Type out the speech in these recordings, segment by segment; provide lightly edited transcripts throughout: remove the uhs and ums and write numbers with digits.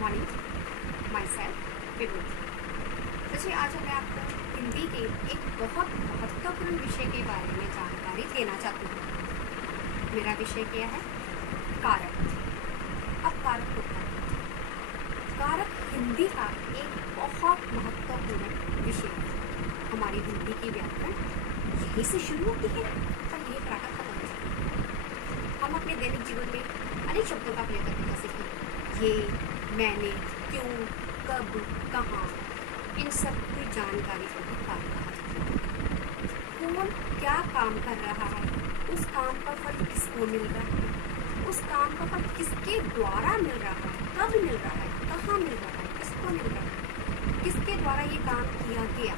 Morning, my self विभूति। वैसे आज मैं आपको हिंदी के एक बहुत महत्वपूर्ण विषय के बारे में जानकारी देना चाहती हूँ। मेरा विषय क्या है? कारक। अब कारक होता है, कारक हिंदी का एक बहुत महत्वपूर्ण विषय है। हमारी हिंदी की व्याकरण यहीं से शुरू होती है और ये प्रातः खत्म हो जाती है। हम अपने दैनिक जीवन में अनेक शब्दों का प्रयोग करते हैं, जैसे कि ये, मैंने, क्यों, कब, कहाँ, इन सब की जानकारी को भी कारक कहा जाता है। कौन क्या काम कर रहा है, उस काम का फल किसको मिल रहा है, उस काम का फल किसके द्वारा मिल रहा है, कब मिल रहा है, कहाँ मिल रहा है, किसको मिल रहा है, किसके द्वारा ये काम किया गया,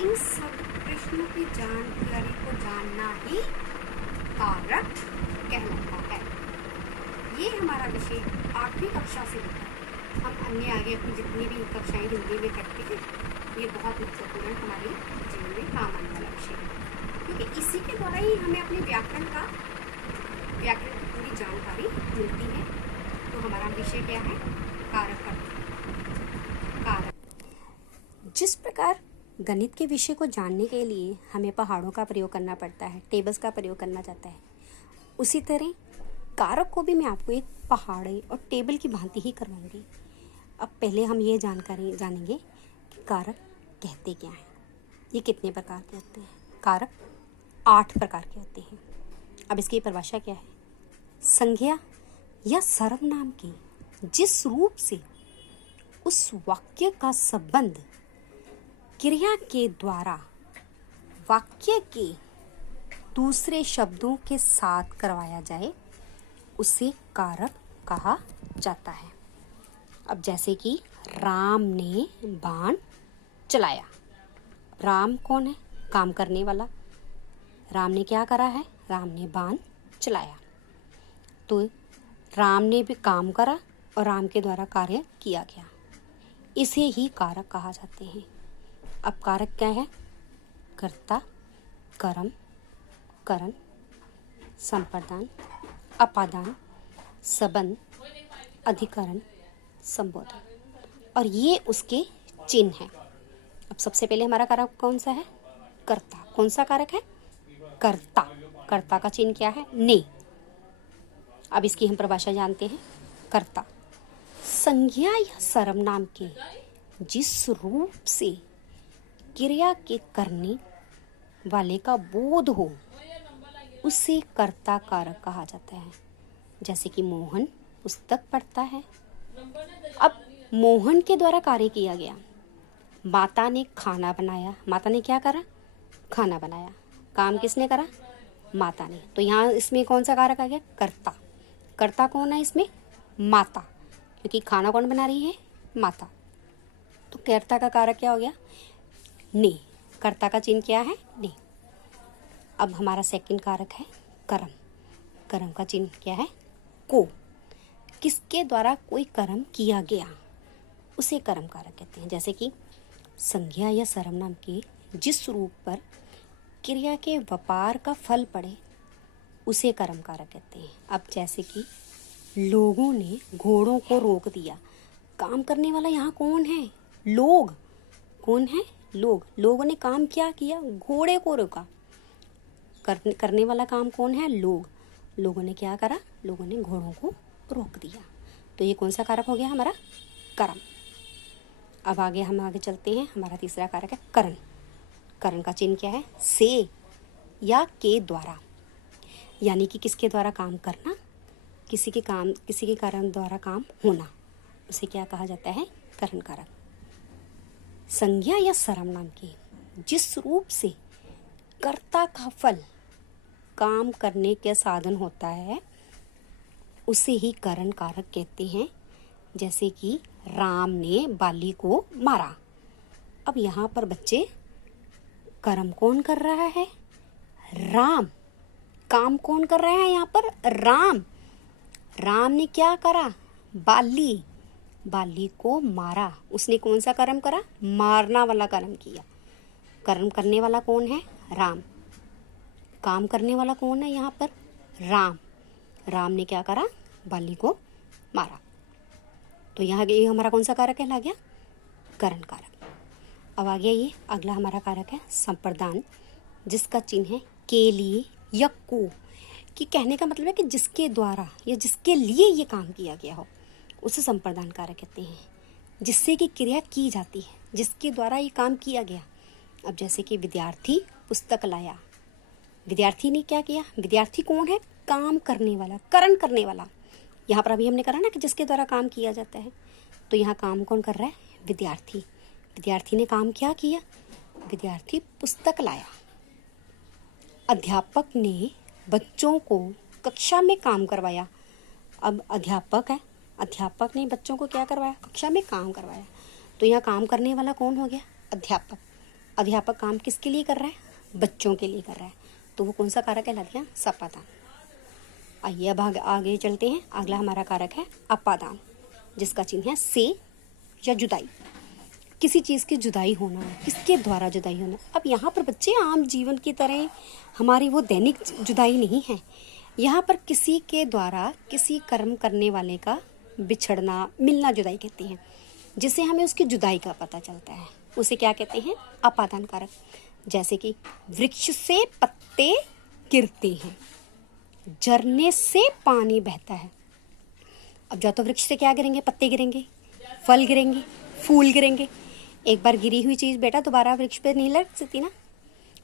इन सब प्रश्नों की जानकारी को जानना ही कारक कहलाता है। ये हमारा विषय 8वीं कक्षा से होता है। हम अन्य आगे अपनी जितनी भी कक्षाएं हिंदी में करते हैं, ये बहुत महत्वपूर्ण हमारे जीवन में काम आने वाला विषय है, क्योंकि इसी के द्वारा ही हमें अपने व्याकरण की पूरी जानकारी मिलती है। तो हमारा विषय क्या है? कारक। जिस प्रकार गणित के विषय को जानने के लिए हमें पहाड़ों का प्रयोग करना पड़ता है, टेबल्स का प्रयोग करना चाहता है, उसी तरह कारक को भी मैं आपको एक पहाड़े और टेबल की भांति ही करवाऊंगी। अब पहले हम ये जानकारी जानेंगे कि कारक कहते क्या हैं, ये कितने प्रकार के होते हैं। कारक 8 प्रकार के होते हैं। अब इसकी परिभाषा क्या है? संज्ञा या सर्वनाम के जिस रूप से उस वाक्य का संबंध क्रिया के द्वारा वाक्य के दूसरे शब्दों के साथ करवाया जाए, उसे कारक कहा जाता है। अब जैसे कि राम ने बाण चलाया। राम कौन है? काम करने वाला। राम ने क्या करा है? राम ने बाण चलाया। तो राम ने भी काम करा और राम के द्वारा कार्य किया गया, इसे ही कारक कहा जाते हैं। अब कारक क्या है? कर्ता, कर्म, करण, संप्रदान, अपादान, संबंध, अधिकरण, संबोधन, और ये उसके चिन्ह हैं। अब सबसे पहले हमारा कारक कौन सा है? कर्ता। कौन सा कारक है? कर्ता। कर्ता का चिन्ह क्या है? ने। अब इसकी हम परिभाषा जानते हैं। कर्ता संज्ञा या सर्वनाम के जिस रूप से क्रिया के करने वाले का बोध हो, उसे कर्ता कारक कहा जाता है। जैसे कि मोहन पुस्तक पढ़ता है। अब मोहन के द्वारा कार्य किया गया। माता ने खाना बनाया। माता ने क्या करा? खाना बनाया। काम किसने करा? माता ने। तो यहाँ इसमें कौन सा कारक आ गया? कर्ता। कर्ता कौन है इसमें? माता, क्योंकि खाना कौन बना रही है? माता। तो कर्ता का कारक क्या हो गया? ने। कर्ता का चिन्ह क्या है? ने। अब हमारा सेकंड कारक है कर्म। कर्म का चिन्ह क्या है? को। किसके द्वारा कोई कर्म किया गया, उसे कर्म कारक कहते हैं। जैसे कि संज्ञा या सर्वनाम के जिस रूप पर क्रिया के व्यापार का फल पड़े, उसे कर्म कारक कहते हैं। अब जैसे कि लोगों ने घोड़ों को रोक दिया। काम करने वाला यहाँ कौन है? लोग। कौन है? लोग। लोगों ने काम क्या किया? घोड़े को रोका। करने वाला काम कौन है? लोग। लोगों ने क्या करा? लोगों ने घोड़ों को रोक दिया। तो ये कौन सा कारक हो गया हमारा? कर्म। अब हम आगे चलते हैं। हमारा तीसरा कारक है करण। करण का चिन्ह क्या है? से या के द्वारा, यानी कि किसके द्वारा काम करना, किसी के कारण द्वारा काम होना, उसे क्या कहा जाता है? करण कारक। संज्ञा या सर्वनाम के जिस रूप से कर्ता का फल काम करने के साधन होता है, उसे ही करण कारक कहते हैं। जैसे कि राम ने बाली को मारा। अब यहाँ पर बच्चे, कर्म कौन कर रहा है? राम। काम कौन कर रहा है यहाँ पर? राम। राम ने क्या करा? बाली को मारा। उसने कौन सा कर्म करा? मारना वाला कर्म किया। कर्म करने वाला कौन है? राम। काम करने वाला कौन है यहाँ पर? राम। राम ने क्या करा? बाली को मारा। तो यहाँ ये हमारा कौन सा कारक है, ला गया करण कारक। अब आ गया ये अगला हमारा कारक है संप्रदान, जिसका चिन्ह है के लिए या को, कि कहने का मतलब है कि जिसके द्वारा या जिसके लिए ये काम किया गया हो, उसे संप्रदान कारक कहते हैं। जिससे कि क्रिया की जाती है, जिसके द्वारा ये काम किया गया। अब जैसे कि विद्यार्थी पुस्तक लाया, विद्यार्थी ने क्या किया, विद्यार्थी कौन है, काम करने वाला, करण करने वाला। यहाँ पर अभी हमने करा ना कि जिसके द्वारा काम किया जाता है, तो यहाँ काम कौन कर रहा है, विद्यार्थी। विद्यार्थी ने काम क्या किया, विद्यार्थी पुस्तक लाया। अध्यापक ने बच्चों को कक्षा में काम करवाया। अब अध्यापक है, अध्यापक ने बच्चों को क्या करवाया, कक्षा में काम करवाया। तो यहाँ काम करने वाला कौन हो गया, अध्यापक। अध्यापक काम किसके लिए कर रहा है, बच्चों के लिए कर रहा है, तो वो कौन सा कारक कहला दिया, सपादान। आइए अब आगे चलते हैं। अगला हमारा कारक है अपादान, जिसका चिन्ह है से या जुदाई। किसी चीज़ की जुदाई होना, किसके द्वारा जुदाई होना। अब यहाँ पर बच्चे आम जीवन की तरह हमारी वो दैनिक जुदाई नहीं है, यहाँ पर किसी के द्वारा किसी कर्म करने वाले का बिछड़ना, मिलना जुदाई कहते हैं। जिससे हमें उसकी जुदाई का पता चलता है, उसे क्या कहते हैं, अपादान कारक। जैसे कि वृक्ष से पत्ते गिरते हैं, झरने से पानी बहता है। अब जो तो वृक्ष से क्या गिरेंगे, पत्ते गिरेंगे, फल गिरेंगे, फूल गिरेंगे। एक बार गिरी हुई चीज़ बेटा दोबारा वृक्ष पे नहीं लग सकती ना,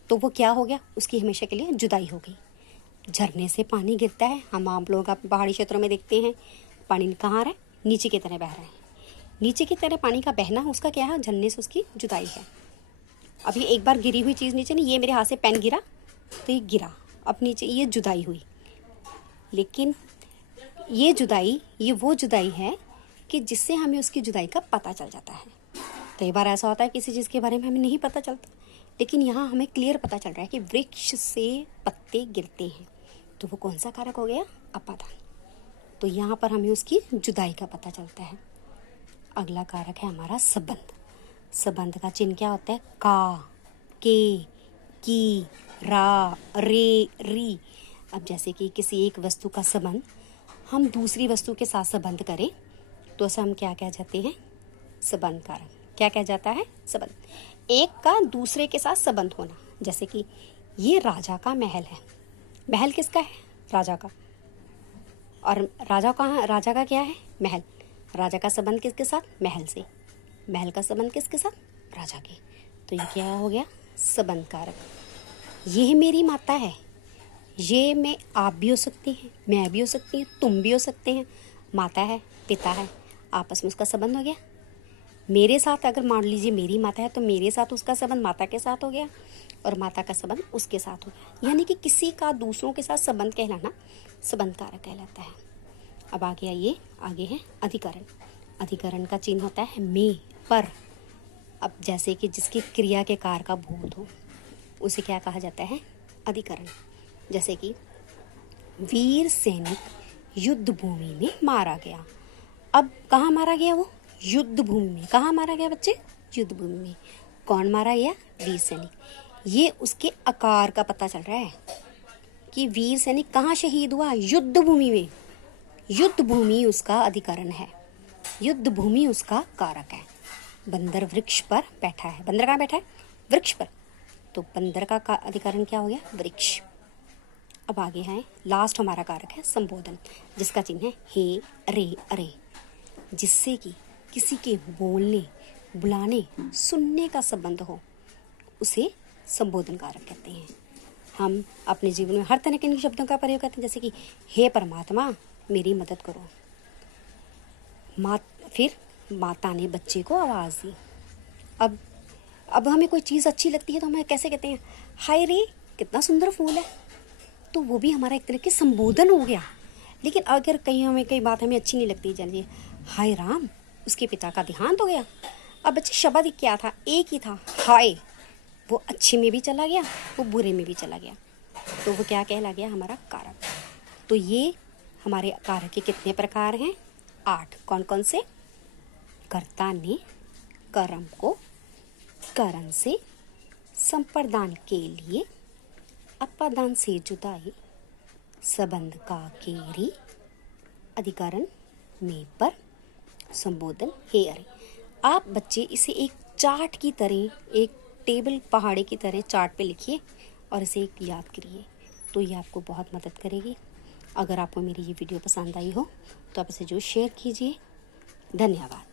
तो वो क्या हो गया, उसकी हमेशा के लिए जुदाई हो गई। झरने से पानी गिरता है, हम आप लोग पहाड़ी क्षेत्रों में देखते हैं पानी कहाँ आ रहा है, नीचे की तरह बह रहा है। नीचे की तरह पानी का बहना उसका क्या है, झरने से उसकी जुदाई है। अब ये एक बार गिरी हुई चीज़ नीचे नहीं, ये मेरे हाथ से पेन गिरा तो ये गिरा, अब नीचे ये जुदाई हुई। लेकिन ये जुदाई, ये वो जुदाई है कि जिससे हमें उसकी जुदाई का पता चल जाता है। कई बार ऐसा होता है किसी चीज़ के बारे में हमें नहीं पता चलता, लेकिन यहाँ हमें क्लियर पता चल रहा है कि वृक्ष से पत्ते गिरते हैं, तो वो कौन सा कारक हो गया, अपादान। तो यहाँ पर हमें उसकी जुदाई का पता चलता है। अगला कारक है हमारा संबंध। संबंध का चिन्ह क्या होता है, का, के, की, रा, रे, री। अब जैसे कि किसी एक वस्तु का संबंध हम दूसरी वस्तु के साथ संबंध करें, तो उसे हम क्या कह जाते हैं, संबंध कारक। क्या कह जाता है, संबंध। एक का दूसरे के साथ संबंध होना। जैसे कि ये राजा का महल है, महल किसका है, राजा का। और राजा का क्या है, महल। राजा का संबंध किसके साथ, महल से। महल का संबंध किसके साथ, राजा के। तो ये क्या हो गया, संबंध कारक। ये मेरी माता है, ये मैं, आप भी हो सकती हैं, मैं भी हो सकती हूँ, तुम भी हो सकते हैं। माता है, पिता है, आपस में उसका संबंध हो गया। मेरे साथ अगर मान लीजिए मेरी माता है, तो मेरे साथ उसका संबंध माता के साथ हो गया, और माता का संबंध उसके साथ हो गया। यानी कि किसी का दूसरों के साथ संबंध कहलाना संबंध कारक कहलाता है। अब आगे आइए, आगे है अधिकरण। अधिकरण का चिन्ह होता है में, पर। अब जैसे कि जिसकी क्रिया के कार का बोध हो, उसे क्या कहा जाता है, अधिकरण। जैसे कि वीर सैनिक युद्ध भूमि में मारा गया। अब कहाँ मारा गया, वो युद्ध भूमि में। कहाँ मारा गया बच्चे, युद्ध भूमि में। कौन मारा गया, वीर सैनिक। ये उसके आकार का पता चल रहा है कि वीर सैनिक कहाँ शहीद हुआ, युद्ध भूमि में। युद्ध भूमि उसका अधिकरण है, युद्ध भूमि उसका कारक है। बंदर वृक्ष पर बैठा है, बंदर कहाँ बैठा है, वृक्ष पर, तो बंदर का अधिकरण क्या हो गया, वृक्ष। अब आगे है लास्ट हमारा कारक है संबोधन, जिसका चिन्ह है हे, रे, अरे। जिससे कि किसी के बोलने, बुलाने, सुनने का संबंध हो, उसे संबोधन कारक कहते हैं। हम अपने जीवन में हर तरह के शब्दों का प्रयोग करते हैं, जैसे कि हे परमात्मा मेरी मदद करो। फिर माता ने बच्चे को आवाज़ दी। अब हमें कोई चीज़ अच्छी लगती है तो हमें कैसे कहते हैं, हाय रे कितना सुंदर फूल है, तो वो भी हमारा एक तरह के संबोधन हो गया। लेकिन अगर कई बात हमें अच्छी नहीं लगती, जानिए हाय राम, उसके पिता का देहांत हो गया। अब बच्चे शब्द क्या था, एक ही था, हाय। वो अच्छे में भी चला गया, वो बुरे में भी चला गया, तो वो क्या कहला गया, हमारा कारक। तो ये हमारे कारक के कितने प्रकार हैं, 8। कौन कौन से, कर्ता ने कर्म को करण से, संप्रदान के लिए, अपादान से जुदाई, संबंध का केरी, अधिकरण में पर, संबोधन हे अरे। आप बच्चे इसे एक चार्ट की तरह, एक टेबल पहाड़े की तरह चार्ट पे लिखिए और इसे एक याद करिए, तो ये आपको बहुत मदद करेगी। अगर आपको मेरी ये वीडियो पसंद आई हो तो आप इसे जो शेयर कीजिए। धन्यवाद।